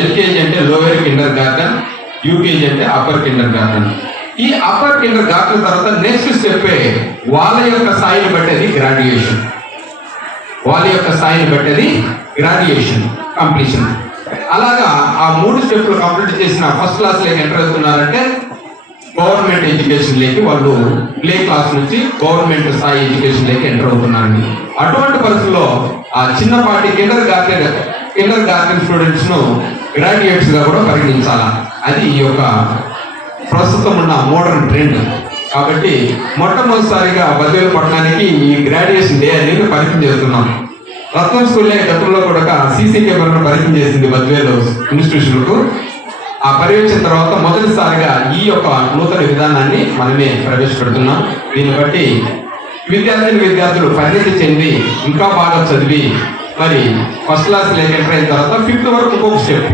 LKG అంటే lower kindergarten UKG అంటే upper kindergarten. ఈ అప్పర్ కిండర్ గార్డెన్ తర్వాత నెక్స్ట్ స్టెప్పే వాళ్ళ యొక్క స్థాయిని బట్టేది గ్రాడ్యుయేషన్ వాళ్ళ యొక్క స్థాయిని బట్టేది గ్రాడ్యుయేషన్ కంప్లీషన్ అలాగా ఆ మూడు స్టెప్లు కంప్లీట్ చేసిన ఫస్ట్ క్లాస్ లేక ఎంటర్ అవుతున్నారంటే గవర్నమెంట్ ఎడ్యుకేషన్ లేకి వాళ్ళు ప్లే క్లాస్ నుంచి గవర్నమెంట్ స్థాయి ఎడ్యుకేషన్ లేకి ఎంటర్ అవుతున్నారండి. అటువంటి పరిస్థితుల్లో ఆ చిన్నపాటి కిండర్ గార్డెన్ ఇంటర్ గార్డెన్ స్టూడెంట్స్ను గ్రాడ్యుయేట్స్గా కూడా పరిగణించాలా? అది ఈ యొక్క ప్రస్తుతం ఉన్న మోడర్న్ ట్రెండ్ కాబట్టి మొట్టమొదటిసారిగా బద్వేలు పట్టణానికి ఈ గ్రాడ్యుయేషన్ డే అనేది పరిచయం చేస్తున్నాం. రత్నం స్కూల్లే గతంలో కూడా సీసీ కెమెరాను పరిచయం చేసింది బద్వేలు ఇన్స్టిట్యూషన్కు ఆ పర్యవేక్షణ తర్వాత మొదటిసారిగా ఈ యొక్క నూతన విధానాన్ని మనమే ప్రవేశపెడుతున్నాం. దీన్ని బట్టి విద్యార్థులు విద్యార్థులు పరిణతి చెంది ఇంకా బాగా చదివి మరి ఫస్ట్ క్లాస్ ఎంటర్ అయిన తర్వాత ఫిఫ్త్ వరకు ఇంకొక స్టెప్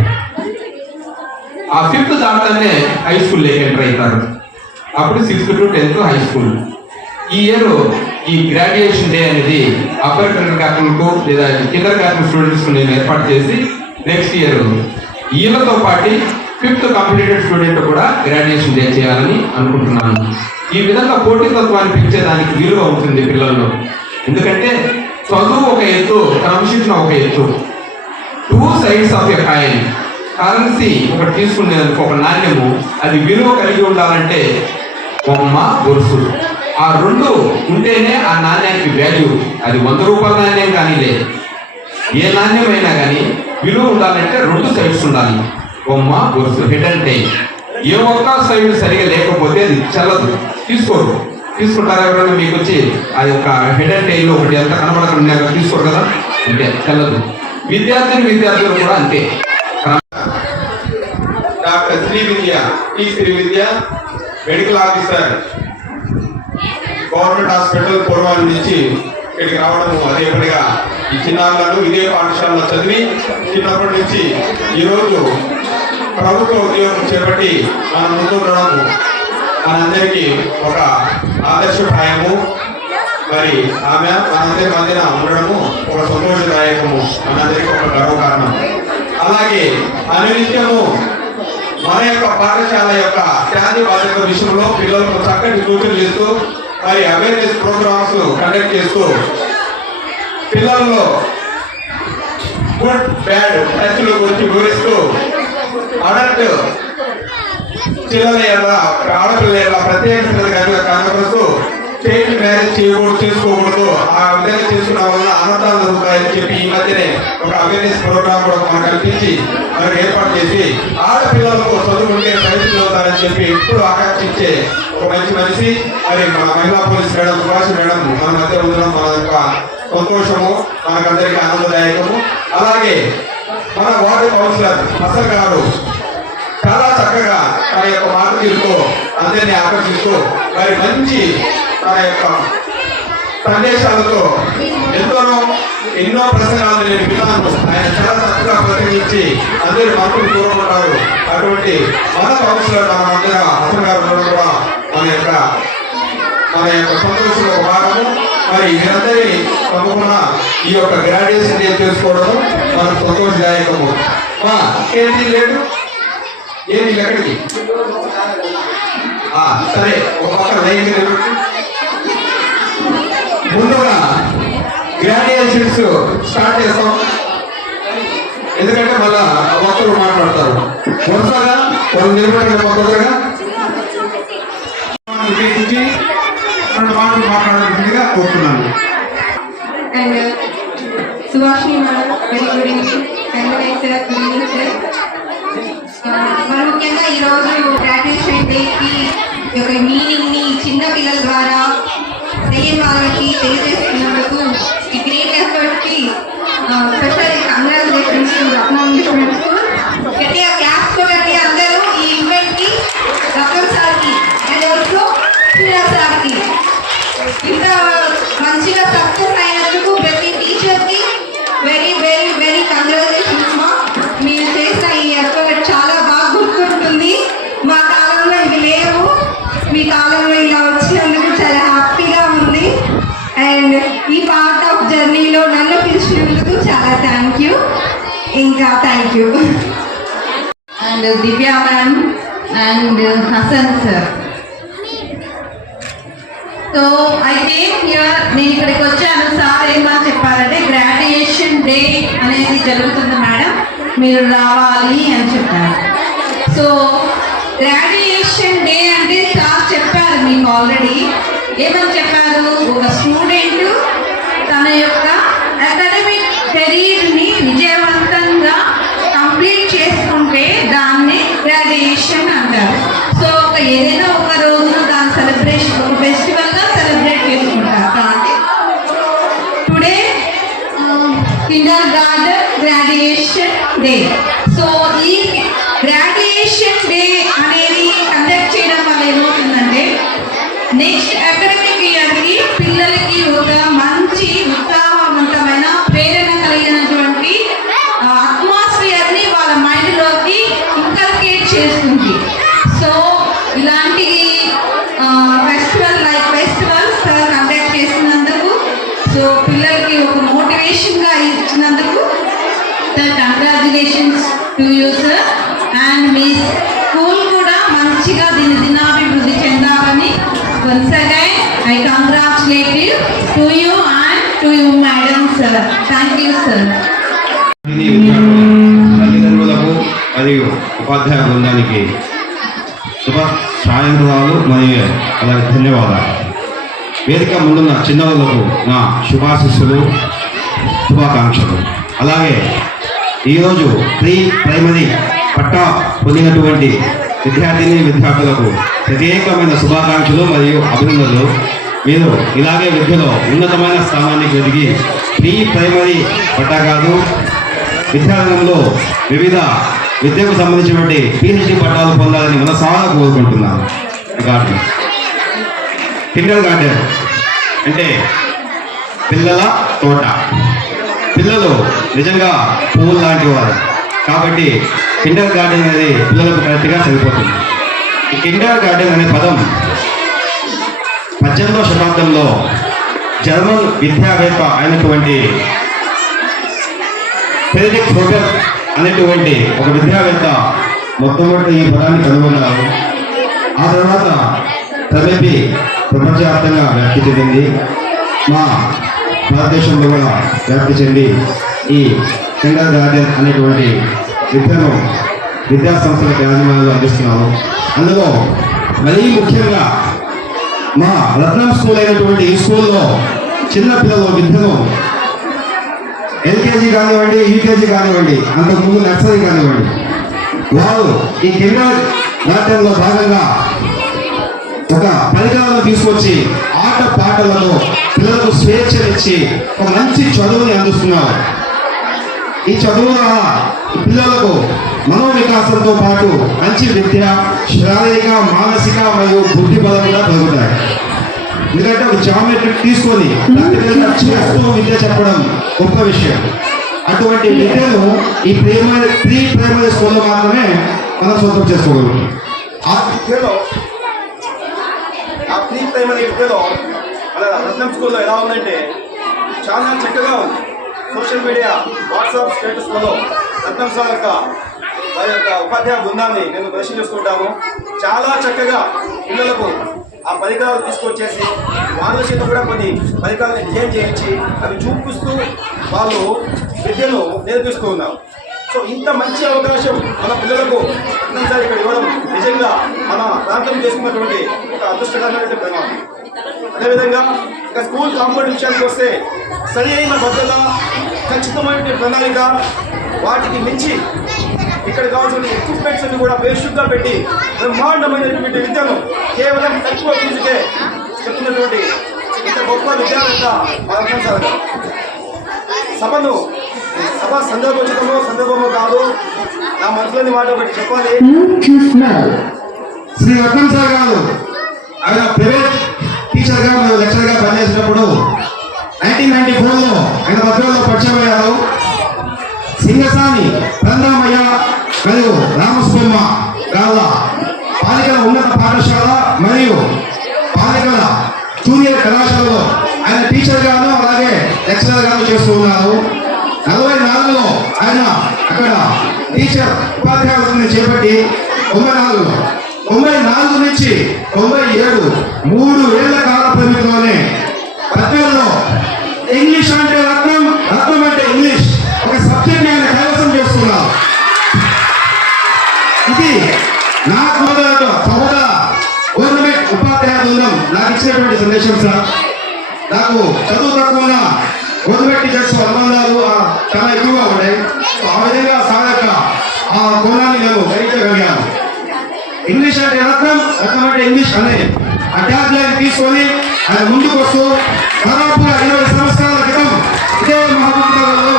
ఆ ఫిఫ్త్ దాటానే హై స్కూల్ ఎంటర్ అవుతారు? అప్పుడు sixth to tenth high school ఈ ఇయర్ ఈ గ్రాడ్యుయేషన్ డే అనేది అప్పర్ కిండర్ గార్టెన్కు లేదా కిండర్ గార్టెన్ స్టూడెంట్స్ నేను ఏర్పాటు చేసి నెక్స్ట్ ఇయర్ వీళ్ళతో పాటు ఫిఫ్త్ కంప్లీటెడ్ స్టూడెంట్ కూడా గ్రాడ్యుయేషన్ డే చేయాలని అనుకుంటున్నాను. ఈ విధంగా పోటీతత్వాన్ని పెంచేదానికి వీలుగా ఉంటుంది పిల్లల్లో. ఎందుకంటే చదువు ఒక ఎత్తు క్రమశిక్షణ ఒక ఎత్తు. Two sides of a coin currency ఒకటి తీసుకునేందుకు ఒక నాణ్యము అది విలువ కలిగి ఉండాలంటే బొమ్మ గొలుసు. ఆ రెండు ఉంటేనే ఆ నాణ్యానికి వాల్యూ అది వంద రూపాయల నాణ్యం కానీ లే ఏ నాణ్యమైనా కానీ విలువ ఉండాలంటే రెండు సైడ్స్ ఉండాలి. బొమ్మ గొలుసు హెడ్ అండ్ టై ఏ ఒక్క సైడ్ సరిగా లేకపోతే అది చల్లదు. తీసుకోరు. తీసుకుంటారా ఎవరైనా మీకు వచ్చి? ఆ యొక్క హెడ్ అండ్ టైల్ ఒకటి ఎంత కనబడకుండా తీసుకోరు కదా? అంటే చల్లదు విద్యార్థిని విద్యార్థులు కూడా అంతే. Doctor Sri Vidya T Sri Vidya medical officer government hospital పూర్వం నుంచి ఇక్కడికి రావడం అదే పనిగా ఈ చిన్నారులను ఇదే పాఠశాలలో చదివి చిన్నప్పటి నుంచి ఈరోజు ప్రభుత్వ ఉద్యోగం చేపట్టి మనం ముందుండడం మనందరికీ ఒక ఆదర్శప్రాయము మరి ఆమె మనందరి మధ్యన ఉండడము ఒక సంతోషదాయకము మనందరికీ ఒక గర్వకారణం. అలాగే అనునిత్యము మన యొక్క పాఠశాల యొక్క శాంతి బాధ్యత విషయంలో పిల్లలకు చక్కటి సూచనలు ఇస్తూ మరి అవేర్నెస్ ప్రోగ్రామ్స్ కండక్ట్ చేస్తూ పిల్లల్లో గుడ్ బ్యాడ్ టచ్ల గురించి వివరిస్తూ అడల్ట్ పిల్లల ఎలా ఆడపిల్ల ఎలా ప్రత్యేక శ్రద్ధ కనుక చైల్డ్ మ్యారేజ్ చేయకూడదు చేసుకోకూడదు. ఆ విధంగా చేసుకున్న వల్ల అనర్థాలు జరుగుతాయని చెప్పి ఈ మధ్యనే ఒక అవేర్నెస్ ప్రోగ్రామ్ కూడా మనం కల్పించి మనకు ఏర్పాటు చేసి ఆడపిల్లలకు చదువుకుంటే బయటకు అవుతారని చెప్పి ఎప్పుడు ఆకర్షించే ఒక మంచి మనిషి మరి మన మహిళా పోలీస్ మేడం సుభాష్ మేడం మన మధ్య ఉండడం మన యొక్క సంతోషము మనకందరికీ ఆనందదాయకము. అలాగే మన వార్డు కౌన్సిలర్ అసలు గారు చాలా చక్కగా తన యొక్క మాట తీరుతో అందరినీ ఆకర్షిస్తూ మరి మంచి తన యొక్క సందేశాలతో ఎంతోనో ఎన్నో ప్రసంగాలు నేను విన్నాను. ఆయన చాలా చక్కగా ప్రసంగించి అందరి మనసుకు దూరం ఉంటారు అటువంటి మన కౌన్సిలర్ మన మధ్య అసలు గారు కూడా మన యొక్క మన యొక్క సంతోషంలో ఒక భాగము. మరి మీరందరి తప్పకుండా ఈ యొక్క గ్రాడ్యుయేషన్ చేసుకోవడం మన సంతోషదాయకము. ఏంటి లేదు ఏమి ఎక్కడికి ఆ, సరే ఒక పక్క ముందుగా గ్రాడ్యుయేషన్స్ స్టార్ట్ చేస్తాం. ఎందుకంటే మళ్ళా ఒక్కరు మాట్లాడతారు. వరుసగా వాళ్ళు నిలబెట్టిన తొందరగా. ఉద్దేశించి రెండు మాటలు మాట్లాడాల్సిందిగా కోరుతున్నాను. and మరి ముఖ్యంగా ఈరోజు గ్రాడ్యుయేషన్ డేకి ఈ యొక్క మీనింగ్ని చిన్న పిల్లల ద్వారా తెలియని వాళ్ళకి తెలియజేస్తున్నందుకు ఈ great ఎఫర్ట్కి special congratulations Ratnam instrument and uh, Hassan sir. So అయితే హియర్ నేను ఇక్కడికి వచ్చాను. సార్ ఏమని చెప్పారంటే గ్రాడ్యుయేషన్ డే అనేది జరుగుతుంది మేడం మీరు రావాలి అని చెప్పారు. సో గ్రాడ్యుయేషన్ డే అంటే సార్ చెప్పారు మీకు ఆల్రెడీ ఏమని చెప్పారు? ఒక స్టూడెంట్ తన యొక్క academic sir congratulations to you sir and me school కూడా మంచిగా దిన దినాభివృద్ధి చెందాలని once again I congratulate you to you and to you madam sir thank you sir తల్లిదండ్రులకు మరియు ఉపాధ్యాయ బృందానికి శుభ సాయంత్రాలు మరియు అలాగే ధన్యవాదాలు. వేదిక ముందున్న చిన్నవాళ్ళకు నా శుభాశిస్సులు శుభాకాంక్షలు. అలాగే ఈరోజు ప్రీ ప్రైమరీ పట్టా పొందినటువంటి విద్యార్థిని విద్యార్థులకు ప్రత్యేకమైన శుభాకాంక్షలు మరియు అభినందనలు. మీరు ఇలాగే విద్యలో ఉన్నతమైన స్థానానికి ఎదిగి ప్రీ ప్రైమరీ పట్టా కాదు విద్యారంగంలో వివిధ విద్యకు సంబంధించినటువంటి పిహెచ్డి పట్టాలు పొందాలని మనసారా కోరుకుంటున్నాను. గార్డెన్. Kindergarten. అంటే పిల్లల తోట. పిల్లలు నిజంగా పువ్వులు లాంటి వారు. కాబట్టి కిండర్ గార్డెన్ అనేది పిల్లలకు కరెక్ట్గా సరిపోతుంది. ఈ కిండర్ గార్డెన్ అనే పదం పద్దెనిమిదవ శతాబ్దంలో జర్మన్ విద్యావేత్త అయినటువంటి ఫెడరిక్ ఫ్రోగర్ అనేటువంటి ఒక విద్యావేత్త మొట్టమొదటి ఈ పదాన్ని కనుగొన్నారు. ఆ తర్వాత క్రమేపీ ప్రపంచవ్యాప్తంగా వ్యాప్తి చెందింది. మా భారతదేశంలో కూడా వ్యాప్తి చెంది ఈ కిండర్ గార్డెన్ అనేటువంటి విద్యను విద్యా సంస్థలకు యాజమాన్యంలో అందిస్తున్నాము. అందులో మరీ ముఖ్యంగా మా రత్నం స్కూల్ అయినటువంటి ఈ స్కూల్లో చిన్నపిల్లల విద్యను ఎల్కేజీ కానివ్వండి యూకేజీ కానివ్వండి అంతకుముందు నర్సరీ కానివ్వండి వారు ఈ కిండర్ గార్డెన్లో భాగంగా ఒక పరికరాలను తీసుకొచ్చి ఆట పాటలలో పిల్లలకు స్వేచ్ఛనిచ్చి ఒక మంచి చదువుని అందిస్తున్నారు. ఈ చదువు పిల్లలకు మనోవికాసంతో పాటు మంచి విద్య శారీరక మానసిక మరియు బుద్ధి బలం కూడా పెరుగుతాయి ఎందుకంటే ఒక జామెట్రిక్ తీసుకొని చేస్తూ విద్య చెప్పడం గొప్ప విషయం. అటువంటి విద్యను ఈ ప్రైమరీ ప్రీ ప్రైమరీ స్కూల్లో మాత్రమే మనం సొంతం చేసుకోగలుగుతాం. ఆ విద్యలో ఆ ఫ్రీ టైం అనే విద్యలో అలా రత్నం స్కూల్లో ఎలా ఉందంటే చాలా చక్కగా ఉంది. సోషల్ మీడియా వాట్సాప్ స్టేటస్లలో రత్నం సార్ యొక్క వారి యొక్క ఉపాధ్యాయ బృందాన్ని నేను ప్రదర్శిస్తుంటాము చాలా చక్కగా పిల్లలకు ఆ పరికరాలు తీసుకొచ్చేసి వాళ్ళ చేత కూడా కొన్ని పరికరాలను డిజైన్ చేయించి అవి చూపిస్తూ వాళ్ళు విద్యను నేర్పిస్తూ ఉన్నారు. సో ఇంత మంచి అవకాశం మన పిల్లలకు సార్ ఇక్కడ ఇవ్వడం నిజంగా మన ప్రాంతం చేసుకున్నటువంటి ఒక అదృష్టకరమైనటువంటి పరిణామం అదేవిధంగా ఇక స్కూల్ కాంపౌండ్ విషయానికి వస్తే సరి అయిన భద్రత ఖచ్చితమైన ప్రణాళిక వాటికి మించి ఇక్కడ కావాల్సిన ఎక్విప్మెంట్స్ అన్ని కూడా బేషుగ్గా పెట్టి బ్రహ్మాండమైనటువంటి విద్యను కేవలం తక్కువ ఫీజుకే చెప్తున్నటువంటి ఇంత గొప్ప విద్యావేత్త సార్ సభను సభ సందర్భోచితమో సందర్భమో కాదు. నా మనసులోని మాట ఒకటి చెప్పాలి. శ్రీ రత్నం సార్ గారు ఆయన ప్రైవేట్ టీచర్గా మరియు లెక్చర్గా పనిచేసినప్పుడు నైన్టీన్ నైన్టీ ఫోర్లో ఆయన మధ్యలో పరిచయం అయ్యారు సింగసాని బృందామయ్య మరియు రామస్వమ్మ గారుల పాలికల ఉన్నత పాఠశాల మరియు పాలికల జూనియర్ కళాశాలలో ఆయన టీచర్ గాను అలాగే లెక్చరర్ గాను చేస్తూ ఉన్నారు. ఆయన అక్కడ టీచర్ ఉపాధ్యాయులను చేపట్టి తొంభై నాలుగులో తొంభై నాలుగు నుంచి తొంభై ఏడు మూడు వేల కాల పరిమితిలోనే పద్యాల్లో ఇంగ్లీష్ అంటే రత్నం రత్నం అంటే ఇంగ్లీష్ ఒక సబ్జెక్ట్ ఆయన కైవసం చేస్తున్నారు. ఇది నాకు మొదలతో సహోదర గవర్నమెంట్ ఉపాధ్యాయ బృందం నాకు ఇచ్చినటువంటి సందేశం సార్. నాకు చదువు తక్కువ ఉన్న గవర్నమెంట్ టీచర్స్ అనుబంధాలు చాలా ఎక్కువగా ఉన్నాయి. ఆ విధంగా సాగక ఆ కోణాన్ని నేను గ్రహించగలిగాను ఇంగ్లీష్ అంటే రత్నం రత్నం అంటే ఇంగ్లీష్ అనే ఆ ట్యాగ్ లైన్ తీసుకొని ఆయన ముందుకు వస్తూ దాదాపుగా ఇరవై సంవత్సరాల క్రితం ఇదే మహబూబ్నగర్లో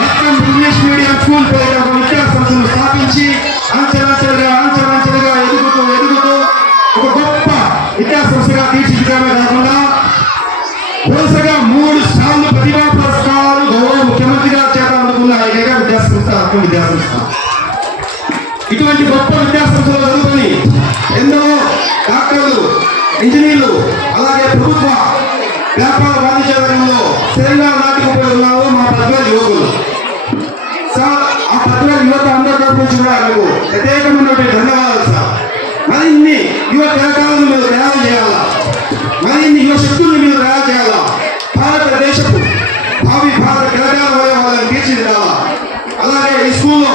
రత్నం ఇంగ్లీష్ మీడియం స్కూల్ పేరు ఒక విద్యా సంస్థను స్థాపించి అంచెలంచెలుగా అంచెలంచెలుగా వ్యాపార గాంధీ రంగంలో తెలంగాణ నాటికి ఉన్నారు మా పద్వేల యువకులు. సార్ ఆ పద్వేల యువత అందరి తరపు నుంచి కూడా మీకు ప్రత్యేకమైనటువంటి ధన్యవాదాలు సార్. మరి ఇన్ని యువ తెలంగాణను మీరు తయారు చేయాలా? మరి ఇన్ని యువ శక్తులను మీరు తయారు చేయాలా? భారతదేశపు భావి భారత తెలంగాణ వాళ్ళని తీర్చిదిద్దాలా? అలాగే ఈ స్కూల్లో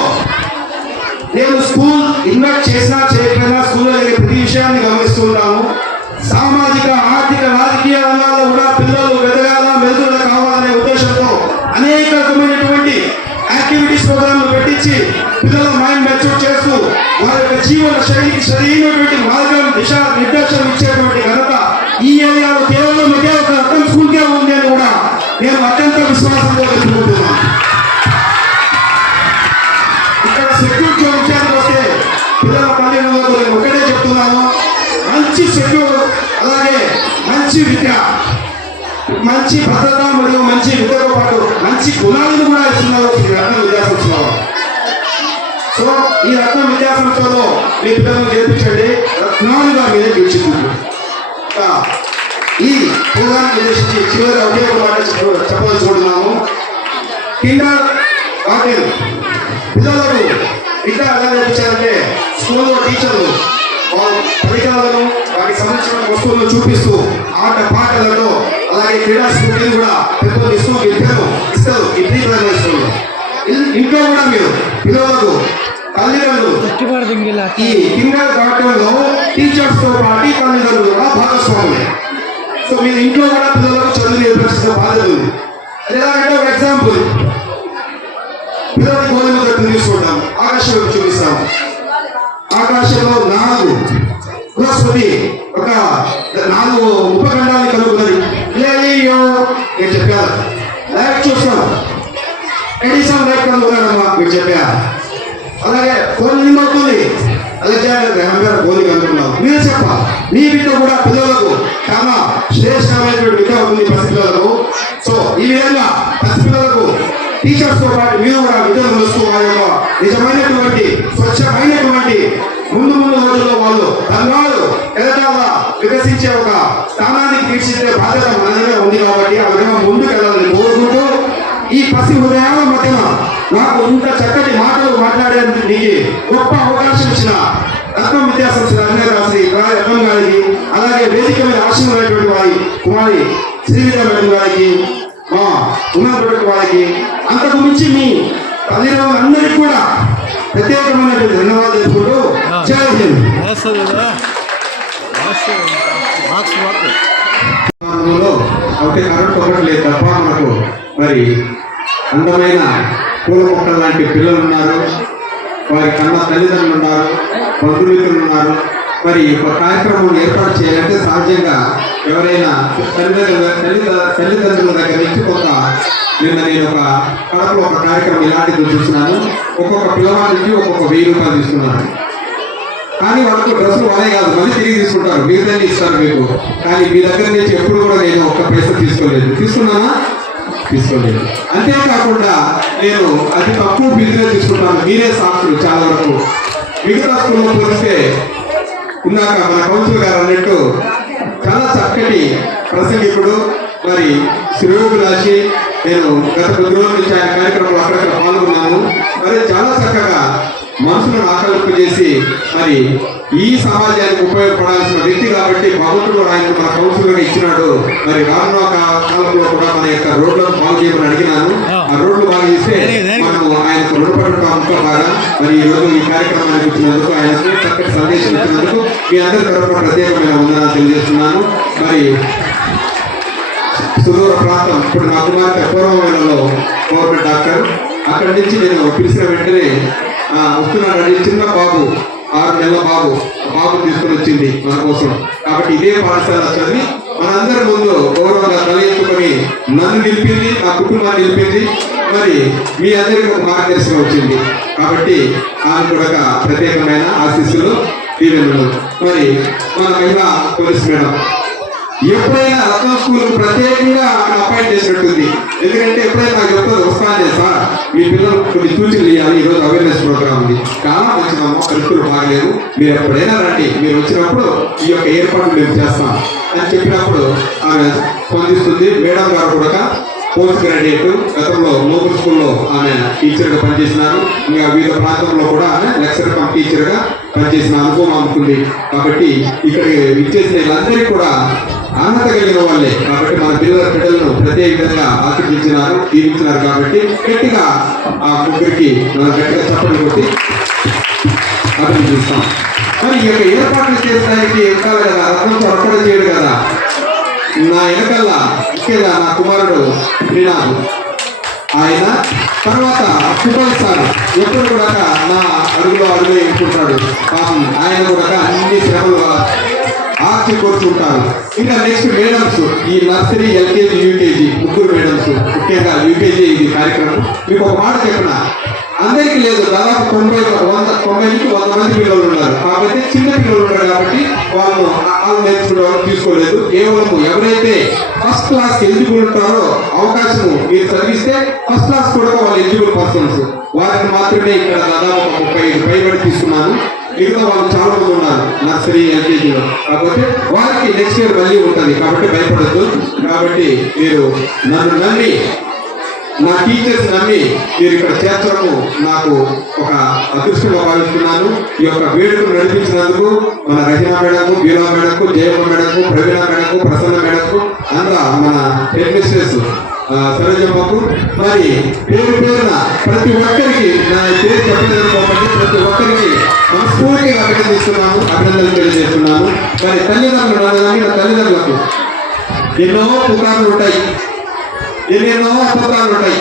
నేను స్కూల్ ఇన్వెస్ట్ చేసినా చేయకపోయినా స్కూల్లో జరిగే ప్రతి విషయాన్ని గమనిస్తాను ప్రోగ్రాంలు పిల్లల మైండ్ మెచ్యూర్ చేస్తూ వారి యొక్క జీవన శైలికి సరైనటువంటి మార్గం దిశ నిర్దేశం ఇచ్చేటువంటి ఘనత ఈ ఏరియాలో కేవలం ఒకే ఒక రకం స్కూల్కే ఉంది అని కూడా నేను అత్యంత విశ్వాసంతో చెప్పుకుంటున్నాను. ఇక్కడ సెక్యూరిటీ విషయానికి వస్తే పిల్లల తల్లిదండ్రులకు నేను ఒకటే చెప్తున్నాను. మంచి సెక్యూర్ అలాగే మంచి విద్య మంచి భద్రత మరియు మంచి విద్యతో పాటు మంచి గుణాలను కూడా ఇస్తున్నారు ఈ రత్న విద్యాసంస్థలో సో ఈ రత్న విద్యా సంస్థలో మీ పిల్లలను చేర్పించండి రత్నాలుగా మీరే తీర్చిదిద్దు ఈ ప్రోగ్రాం ఉద్దేశించి చివరిగా ఒకే ఒక మాట చెప్పదలుచుకుంటున్నాము. కిండర్ గార్డెన్ పిల్లలకు విద్య ఎలా నేర్పించాలంటే స్కూల్లో టీచర్లు వాళ్ళ పరికరాలను వాటికి సంబంధించిన వస్తువులను చూపిస్తూ ఆట పాటలతో అలాగే క్రీడా స్ఫూర్తిని కూడా పెంపొందిస్తూ విద్యను ఇస్తారు ఈ ప్రీ ప్రైమరీ ఇంట్లో కూడా మీరు పిల్లలకు తల్లిదండ్రులు ఈ కిండర్ గార్డెన్లో టీచర్స్తో పాటు తల్లిదండ్రులు కూడా భాగస్వాములే. సో మీరు ఇంట్లో కూడా పిల్లలకు చదువు నేర్పించిన బాధ్యత ఉంది. ఎలాగంటే ఒక ఎగ్జాంపుల్ పిల్లల గోధుమ గట్టును తీసుకుంటాం ఆకాశం వైపు చూపిస్తాం. ఆకాశంలో నాలుగు బృహస్పతి ఒక నాలుగు ఉపఖండాన్ని కలుగుతుంది లేయో నేను చెప్పాను. లైట్ చూస్తాం ఎడిసన్ లైట్ కనుగొన్నాడమ్మా మీరు చెప్పారు. అలాగే ఫోన్ అవుతుంది అలాగే గ్రహం గారు గోలి కనుక్కున్నాం మీరు చెప్పాలి. మీ బిడ్డ కూడా పిల్లలకు తమ శ్రేష్టమైనటువంటి విద్య ఉంది పసిపిల్లలకు సో ఈ విధంగా పసిపిల్లలకు టీచర్స్తో పాటు మీరు కూడా విద్యను తెలుస్తూ ఆ యొక్క నిజమైనటువంటి స్వచ్ఛమైనటువంటి ముందు ముందు రోజుల్లో వాళ్ళు రంగాలు ఎదటాల వికసించే ఒక స్థానానికి తీర్చిదే బాధ్యత మన ఉంది కాబట్టి ఆ విధంగా ముందుకు వెళ్ళాలని కోరుకుంటూ ఈ పసి హృదయాల మధ్యన నాకు ఇంత చక్కటి గొప్ప అవకాశం ఇచ్చిన రత్నం విద్యాసంస్థ అధినేత శ్రీ రత్నం గారికి అలాగే వేదిక మీద ఆశీర్వైనటువంటి వారి కుమారి శ్రీవిద్య మేడం గారికి మా ఉన్నటువంటి వారికి అంతకు మించి మీ తల్లిదండ్రులందరికీ కూడా ప్రత్యేకమైనటువంటి ధన్యవాదాలు తెలుపుకుంటూ జై హింద్. ప్రాంతంలో ఒకటి కరెంట్ ఒకటి లేదు తప్ప మనకు మరి అందమైన పూల మొక్కల లాంటి పిల్లలు ఉన్నారు. వారి కన్న తల్లిదండ్రులు ఉన్నారు బంధుమిత్రులు ఉన్నారు మరి ఒక కార్యక్రమం ఏర్పాటు చేయాలంటే సహజంగా ఎవరైనా తల్లిదండ్రుల తల్లి తల్లిదండ్రుల దగ్గర నుంచి కొంత నిన్న నేను ఒక కడపలో ఒక కార్యక్రమం ఇలాంటిది చూస్తున్నాను. ఒక్కొక్క పిల్లవాడికి ఒక్కొక్క వెయ్యి రూపాయలు తీసుకున్నాను కానీ వాళ్ళకు డ్రెస్సులు వాళ్ళే కాదు మళ్ళీ తిరిగి తీసుకుంటారు. మిగతాన్ని ఇస్తారు మీకు. కానీ మీ దగ్గర నుంచి ఎప్పుడు కూడా నేను ఒక్క పైసా తీసుకోలేదు. తీసుకున్నానా తీసుకోలేదు. అంతేకాకుండా నేను అతి తక్కువ ఫీజులే తీసుకుంటాను. మీరే సాక్షులు చాలా వరకు. మిగతా స్కూల్లో పోలిస్తే ఇందాక మన కౌన్సిల్ గారు అన్నట్టు చాలా చక్కటి ప్రసంగికుడు. మరి శ్రేయోభిలాషి నేను గత కొద్ది రోజుల నుంచి ఆయన కార్యక్రమంలో అక్కడక్కడ పాల్గొన్నాను. మరి చాలా చక్కగా మనసును ఆకలింపజేసి మరి ఈ సమాజానికి ఉపయోగపడాల్సిన వ్యక్తి కాబట్టి భగవంతుడు ఆయన మన కౌన్సిలర్ ఇచ్చినాడు. మరి రానున్న కాలంలో కూడా మన యొక్క రోడ్లను బాగు చేయమని అడిగినాను. ఆ. రోడ్లు బాగు చేస్తే మనం ఆయనకు రుణపడటం ఇంకా బాగా మరి ఈ రోజు ఈ కార్యక్రమానికి వచ్చినందుకు ఆయనకు చక్కటి సందేశం ఇచ్చినందుకు మీ అందరి తరఫున ప్రత్యేకమైన వందనాలు తెలియజేస్తున్నాను. మరి సుదూర ప్రాంతం ఇప్పుడు నా కుమార్తె పూర్వమైనలో గవర్నమెంట్ డాక్టర్. అక్కడి నుంచి నేను పిలిచిన వెంటనే వస్తున్నాడండి చిన్న బాబు ఆరు నెలల బాబు. బాబు తీసుకుని వచ్చింది మన కోసం. కాబట్టి ఇదే పాఠశాల చదివి మనందరి ముందు గౌరవంగా తల ఎత్తుకొని నన్ను నిలిపింది నా కుటుంబాన్ని నిలిపింది. మరి మీ అందరికీ ఒక మార్గదర్శనం వచ్చింది. కాబట్టి ఆమె కూడా ప్రత్యేకమైన ఆశీస్సులు దీవెనలు. మరి మన మహిళా పోలీస్ మేడం ఎప్పుడైనా రత్న స్కూల్ ప్రత్యేకంగా ఆమె అపాయింట్ చేసినట్టుంది. ఎందుకంటే ఎప్పుడైనా నాకు చెప్తుంది వస్తానే సార్ మీ పిల్లలు కొన్ని సూచనలు ఇవ్వాలి ఈరోజు అవేర్నెస్ ప్రోగ్రామ్ ఉంది. చాలా మంచిదమ్మా పరిస్థితులు బాగలేవు మీరు ఎప్పుడైనా రండి. మీరు వచ్చినప్పుడు ఈ యొక్క ఏర్పాటు మేము చేస్తాం. అని చెప్పినప్పుడు ఆమె స్పందిస్తుంది. మేడం గారు కూడా పోస్ట్ గ్రాడ్యుయేట్ గతంలో లోకల్ స్కూల్లో ఆమె టీచర్గా పనిచేసినారు. ఇంకా వివిధ ప్రాంతంలో కూడా ఆమె లెక్చర్ కమ్ టీచర్గా పనిచేసిన అనుభవం అనుకుంది కాబట్టి ఇక్కడ విచ్చేసిన వీళ్ళందరికీ కూడా అర్హత కలిగిన వాళ్ళే కాబట్టి మన పిల్లల బిడ్డలను ప్రత్యేకంగా ఆకర్షించినారు దీవించినారు కాబట్టి గట్టిగా ఆ ముగ్గురికి మనం గట్టిగా చప్పట్లు కొట్టి అభినందిస్తాం మరి ఈ యొక్క ఏర్పాట్లు చేసడానికి ఎక్కాలి కదా రత్నం ఒక్కడ చేయడు కదా. నా వెనకల్లా ముఖ్యంగా నా కుమారుడు శ్రీనాథ్ ఆయన తర్వాత సుభల్ సార్. ఎప్పుడు కూడా నా అడుగులో అడుగు ఎంచుకుంటాడు పాపం ఆయన కూడా అన్ని శ్రమలు ఆర్చి కూర్చుంటారు ఇంకా నెక్స్ట్ మేడమ్స్ ఈ నర్సరీ ఎల్కేజీ యూకేజీ ముగ్గురు మేడమ్స్ ముఖ్యంగా యూకేజీ ఇది కార్యక్రమం. మీకు ఒక మాట చెప్పిన? అందరికీ లేదు దాదాపు తొంభై వంద తొంభై నుంచి వంద మంది పిల్లలు ఉన్నారు. కాబట్టి చిన్న పిల్లలు ఉన్నారు కాబట్టి వాళ్ళు వాళ్ళు నేర్చుకునే తీసుకోలేదు. కేవలం ఎవరైతే ఫస్ట్ క్లాస్ ఎలిజిబుల్ ఉంటారో అవకాశం మీరు చదివిస్తే ఫస్ట్ క్లాస్ కూడా వాళ్ళు ఎలిజిబుల్ పర్సన్స్ వారిని మాత్రమే ఇక్కడ దాదాపు ఒక ముప్పై ఐదు పైబడి తీసుకున్నాను. మిగతా వాళ్ళు చాలా మంది ఉన్నారు. నర్సరీ ఎల్కేజీలో కాబట్టి వారికి నెక్స్ట్ ఇయర్ మళ్ళీ ఉంటుంది. కాబట్టి భయపడద్దు. కాబట్టి మీరు నన్ను నమ్మి నా టీచర్స్ నమ్మి మీరు ఇక్కడ చేర్చడము నాకు ఒక అదృష్టంగా భావిస్తున్నాను. ఈ యొక్క వేడుకను నడిపించినందుకు మన రచన మేడకు బీరా మేడకు జయమ్మ మేడకు ప్రవీణ మేడకు ప్రసన్న మేడకు అంతా మన హెడ్ మిస్టర్స్ సరోజమ్మకు మరి పేరు పేరున ప్రతి ఒక్కరికి నా పేరు చెప్పలేకపోతే ప్రతి ఒక్కరికి మనస్ఫూర్తిగా అభినందిస్తున్నాను అభినందనలు తెలియజేస్తున్నాను. మరి తల్లిదండ్రులు నన్ను నమ్మిన తల్లిదండ్రులకు ఎన్నో పుకార్లు ఉంటాయి. ఎన్నెన్నో అద్భుతాలు ఉంటాయి.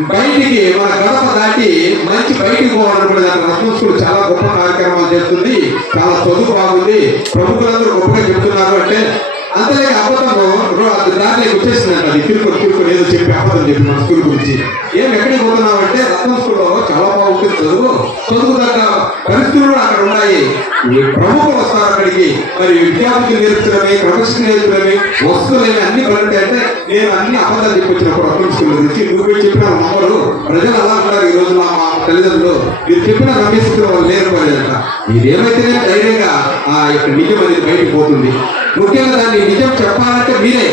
బయటికి మన గడప దాటి మంచి బయటికి పోవాలనుకునే దాని స్కూల్ చాలా గొప్ప కార్యక్రమాలు చేస్తుంది. చాలా చదువు బాగుంది. ప్రముఖులందరూ గొప్పగా చెప్తున్నారు అంటే అంతలేక అబద్ధము రో- అది దారిలోకి వచ్చేసిందంట అది తిరుపతి తిరుపతి ఏదో చెప్పి అబద్ధం చెప్పి మన స్కూల్ గురించి. ఏం ఎక్కడికి పోతున్నావు అంటే రత్న స్కూల్లో చాలా బాగుంటుంది చదువు. చదువు దగ్గర పరిస్థితులు అక్కడ ఈ ప్రముఖులు వస్తారు అక్కడికి మరి విద్యార్థులు నేర్పుతున్నవి ప్రొఫెషన్ నేర్పుతున్నవి వస్తువులేమి అన్ని పడితే అంటే నేను అన్ని అబద్ధాలు చెప్పొచ్చినప్పుడు అప్పుడు స్కూల్ గురించి నువ్వు చెప్పిన నమ్మరు ప్రజలు అలా ఉన్నారు ఈ రోజు మా మా తల్లిదండ్రులు. మీరు చెప్పిన నమ్మేస్తున్న వాళ్ళు నేర్పలేదంట. ఇదేమైతేనే ధైర్యంగా ఆ యొక్క నిజం అనేది బయటకు పోతుంది. ముఖ్యంగా దాన్ని నిజం చెప్పాలంటే మీరే.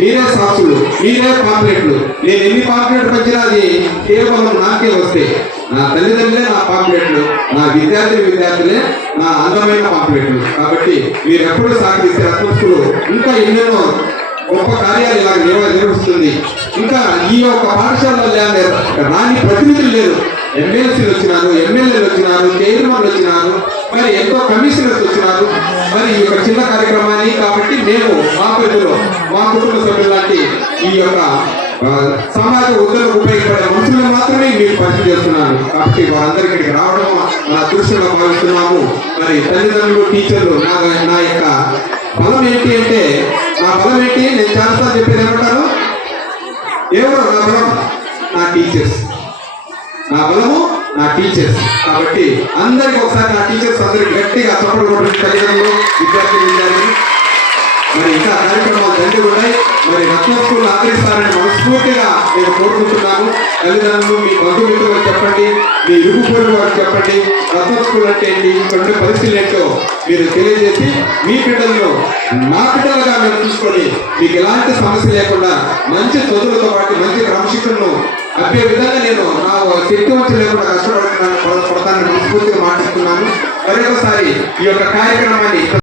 మీరే సాక్షులు మీరే పాంప్లెట్లు. నేను ఎన్ని పాంప్లెట్ వచ్చినా అది కేవలం నాకే వస్తే. నా తల్లిదండ్రులే నా పాంప్లెట్లు నా విద్యార్థి విద్యార్థులే నా అందమైన పాంప్లెట్లు. కాబట్టి మీరు ఎప్పుడు సాగిస్తే రత్నస్కులు ఇంకా ఎన్నెన్నో గొప్ప కార్యాలు ఇలా నిర్వహిస్తుంది. ఇంకా ఈ యొక్క పాఠశాలలో లేని రాని ప్రతినిధులు లేరు ఎమ్మెల్సీలు వచ్చినారు ఎమ్మెల్యేలు వచ్చినారు చైర్మన్లు వచ్చినారు మరి ఎంతో కమిషనర్స్ వచ్చినారు. మరి ఈ యొక్క చిన్న కార్యక్రమాన్ని కాబట్టి మేము మా పరిధిలో మా కుటుంబ సభ్యులు లాంటి ఈ యొక్క సమాజ ఉద్యోగ ఉపయోగపడే మనుషులు మాత్రమే మీకు పరిచయం చేస్తున్నాను. కాబట్టి వారందరికీ ఇక్కడికి రావడం మన అదృష్టంగా భావిస్తున్నాము. మరి తల్లిదండ్రులు టీచర్లు నా నా యొక్క బలం ఏంటి అంటే నా బలం ఏంటి? నేను చాలాసార్లు చెప్పేది ఏమంటారు? ఎవరు నా బలం? నా టీచర్స్. నా బలము నా టీచర్స్ కాబట్టి అందరికి ఒకసారి నా టీచర్స్ అందరికి గట్టిగా చప్పట్లు కొట్టి తల్లిదండ్రులు విద్యార్థులు విద్యార్థులు మరి ఇంకా కార్యక్రమాలు దండి ఉన్నాయి. మరి రత్న స్కూల్ ఆదరిస్తారని మనస్ఫూర్తిగా నేను కోరుకుంటున్నాను. తల్లిదండ్రులు మీ బంధుమిత్రులకు చెప్పండి మీ ఇరుగు పొరుగు వారికి చెప్పండి. రత్న స్కూల్ అంటే ఏంటి? ఇక్కడ పరిస్థితులు ఏంటో మీరు తెలియజేసి మీ బిడ్డలను నా బిడ్డలుగా మేము చూసుకొని మీకు ఎలాంటి సమస్య లేకుండా మంచి చదువులతో పాటు మంచి క్రమశిక్షణను అబ్బే విధంగా నేను నా శక్తి వంచ లేకుండా కష్టపడుతున్నాను పడతానని మనస్ఫూర్తిగా మాటిస్తున్నాను. మరొకసారి ఈ యొక్క కార్యక్రమాన్ని